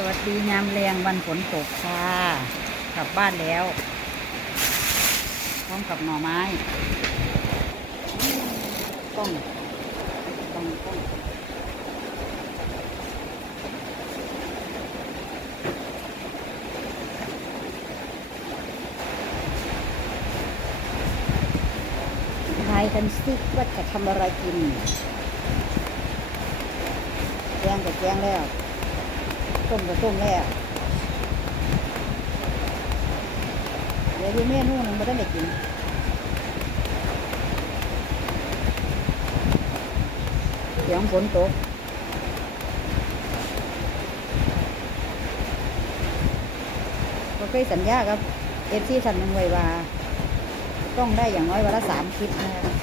สวัสดียามแรงวันฝนตกค่ะกลับบ้านแล้ว พร้อมกับหน่อไม้ต้องต้องต้องทายกันซิว่าจะทำอะไรกินแกงกับแกงแล้ว ต้มกับต้มแล้วเดี๋ยวดูเมนูหนึงม่ได้กินเสียงฝนตกก็เคยสัญญากับเอฟซีท่านหนึ่งไว้ว่า ต้องได้อย่างน้อยวันละสามคลิปนะครับ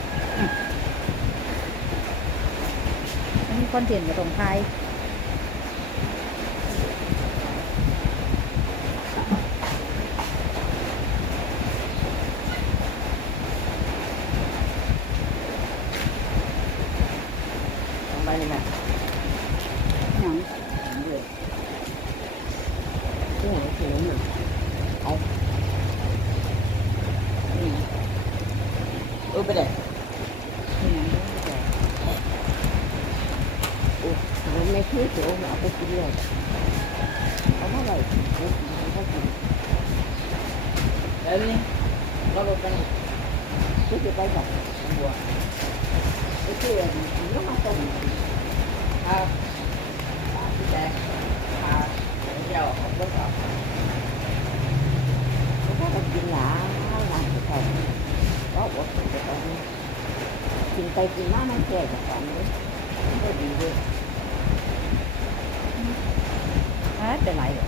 มันมีคอนเทนต์กับตรงไทย เนี่ยหยังเดือดโอ้โหเสียงหนึ่งเอานี่เออไปไหนเป็นหยังบ่รู้จักโอ้มันไม่ชื่อเสียวเอาไปกินเลยเอาเท่าไหร่เอากินเอากินแล้วนี่เราไปไหนซื้อไปกับบัว ไปซื้อน้ำมันต้มครับพี่แจ๊คพาเจ้าออกรถออกแล้วก็กินหลาหลาสุดท้ายก็อดไปกินไปกินมามันแก่จากตอนนี้ก็ดีด้วยอ่าเป็นไรเหรอ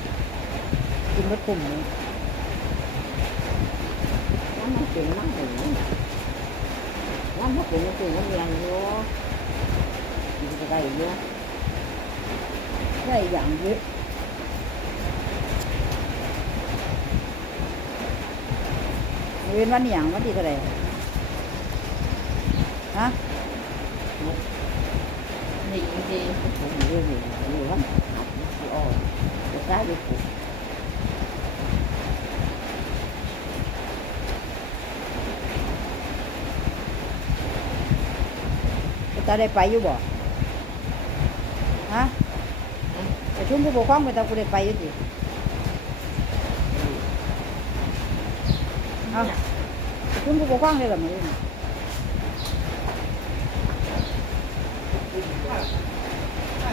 กินรถกลุ่มเลยน้ำมันเป็นน้ำหนึ่ง น้ำมันเป็นน้ำเป็นน้ำเย็นอยู่กินก็ได้เยอะได้อย่างเยอะเว้นวันอหย่างวันที่เท่าไหร่ฮะนี่จริงๆผมเรื่องนี้อยู่ว่าหัดที่อ่อนจะได้ด้วยผม ตาได้ไปอยู่บ่ฮะประชุมผู้ปกครองไปตากูได้ไปอยู่สิเอาประชุมผู้ปกครองได้หรือไม่ได้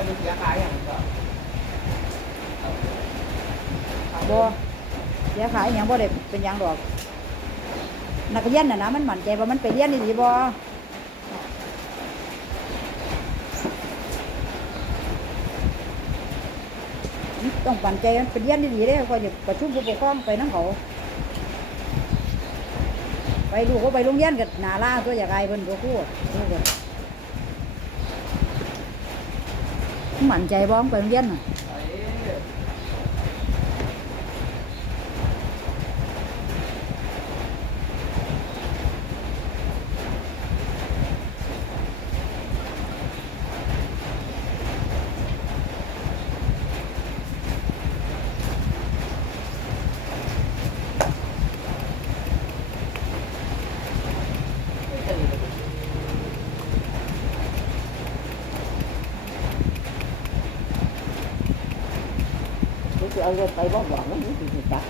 มันเสียหายอย่างก็บ่เสียขายอหย่างบ่ได้เป็นหยังดอก นักเรียนน่ะนะมันมั่นใจว่ามันไปเรียนดีบ่มัน ต้องปั่นใจมันไปเรียนดีๆเด้ก็จะประชุมผู้ปกครองไปน้ำเขา ไปลูกก็ไปโรงเรียนกับนาล่าตัวอยางไรเพิ่นตัวครู่ลูกเด้อมั่นใจบ้องไปโรงเรียนน่ะ เอารถไปบ่บ่มันรู้สึกจัก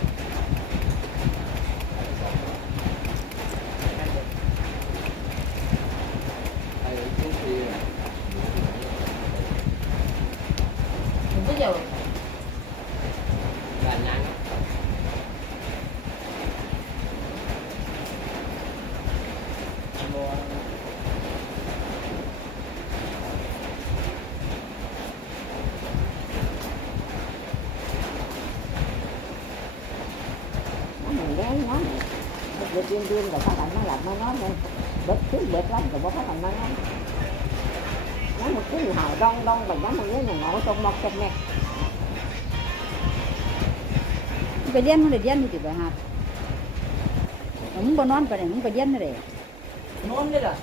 mình có dầu là nắng nó viên viên rồi phát hành nó làm nó nói này bực thứ bực lắm rồi bố phát hành nó nói nó một cái hào đông đông và nó một cái nhà ngộ trong mọc trong nè kebajian mana dia nih tiba hat. Kamu này pada kamu kebajian nih deh. Non deh lah.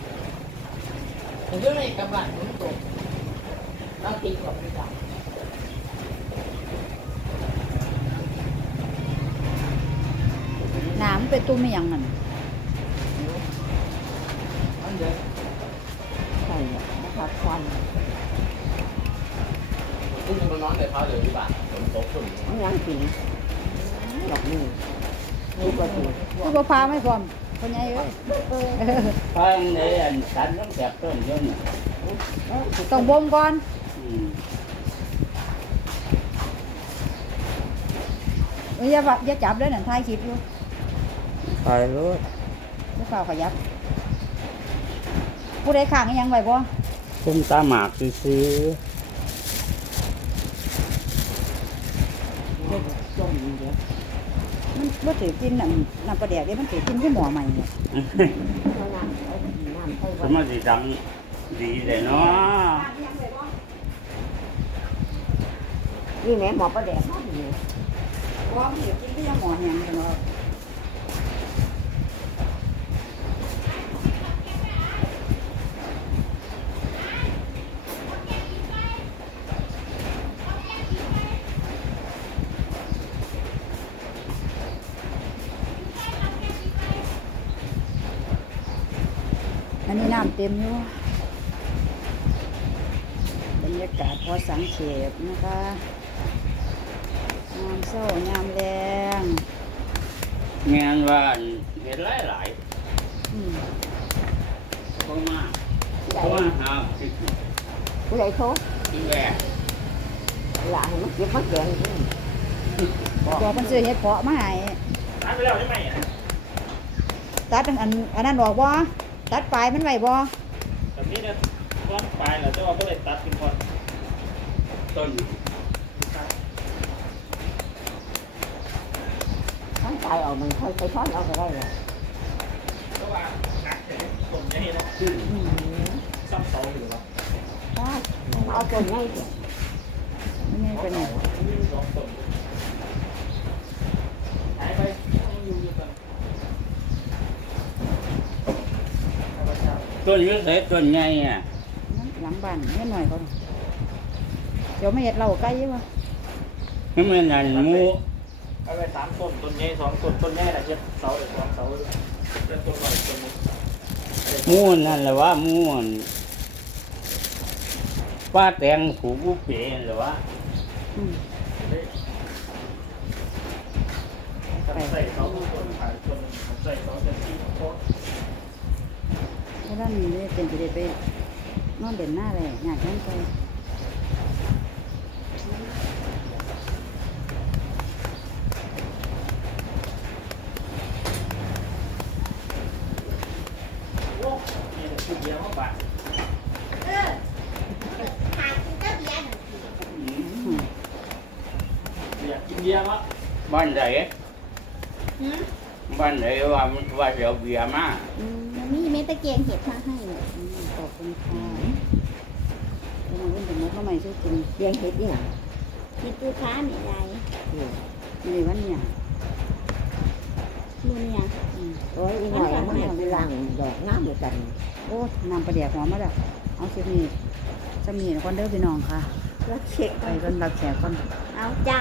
Kebajian nih kapan? Nanti kalau kita. ไปตุ้มไม่ยังนั่นใช่นะครับควันพรุ่งมันี้มานอนในพาเลยดีป่ะฝนตกช่วงนี้มันยังกินหลอกนี่นี่ก็กินคือบ่พาไม่พร้อมพ่อใหญ่เอ้ยไปในอันสันน้ำแตกต้นยนต้องบ่มก่อนอย่าว่าอย่าจับเด้อนั่นถ่ายคลิปอยู่ ไปรถบ่ฟ้าวขยับ ผู้ใดข้างอีหยังไว้บ่ต้มตาหมากซื้อต้มเดี๋ยวมันบ่ถือกินน้ำน้ำปลาแดกเด้มันถือกินที่หม้อใหม่เนี่ยๆเขาน้ำเอาน้ำใส่สไว้มาธิดังดีเลยเนาะนี่แม่หมอประแดกมาดีบ่มันถือกินที่หม้อแห้งจังว่า อันนี้น้ำเต็มอยู่บรรยากาศพอสังเขปนะคะยามเศร้ายามแรงงานว่าเห็นหลายหลายอืมๆเพราะมาเพใหญ่ราะว่าหาสิผู้ใหญ่โทษที่แหวกหลานมันเก็บมาแกงนี่บอกมันซื้อเห็ดเพาะมาให้ตายไปแล้วใช่ไหมอะตัดอันอันอันนั้นออกบ่ ตัดปลายมันไว้บ่แบบนี้เนี่ยก้อนปลายเหรอเจ้าก็เลยตัดกินก่อนต้นทั้งตายเอามันค่อยไปทอดเอาก็ได้เลยก็ว่าหักเฉยผมจะเห็นนะอืมซ้ำเสาอยู่วะได้เอาตัวง่ายเถอะมันนี่เป็นไงสองต้นหายไปอยู่อยู่กัน ต้นอยุ่ใส่ต้นใหญ่อะหลังบ้านเฮ็ดหน่อยเขาเดี๋ยวไม่เห็ดเหล้าไก่อยู่บ่ไม่เหมือนอันหมูเอาไปสามต้นต้นใหญ่สองต้นต้นใหญ่นะเจ็ดเสาเลยสองเสาเลยเป็นต้นใหญ่ต้นนึงหมูนั่นแหละว่าหมูอันป้าแตงผูกบุเป๋นั่นแหละว่าอืมใส่เสาต้นขายต้นนึงใส่เสาจะที่โต๊ะ เพราะว่านี่เนี่ยเป็นสิได้ไปนอนเด่นหน้าเลยอยากนั่นไปโอ้ยคือเบียร์มาบาดอืมเบียร์กินเบียร์มาบ้านไหนบ้านไหนว่ามันว่าจะเอาเบียร์มา มมันมีเมตะเกียงเห็ดมาให้เนี่ยอืมขอบคุณค่ะแล้วมันเป็นมกมาใหม่ซื้อกินเลี้ยงเห็ดนี่หยังเห็ดปูค้าเนี่ยยายนี่ในวันเนี้มือเนี่ยอืมโอ้ยอีหน่อยมันยังไปล้างดอกน้ำเหมือนกันโอ้น้ำปลาแดกหอมมาแล้วเอาสินี่จะมีนะก่อนเด้อพี่น้องค่ะ รักเช็คไปกันรับแขกก่อนเอาจ้าง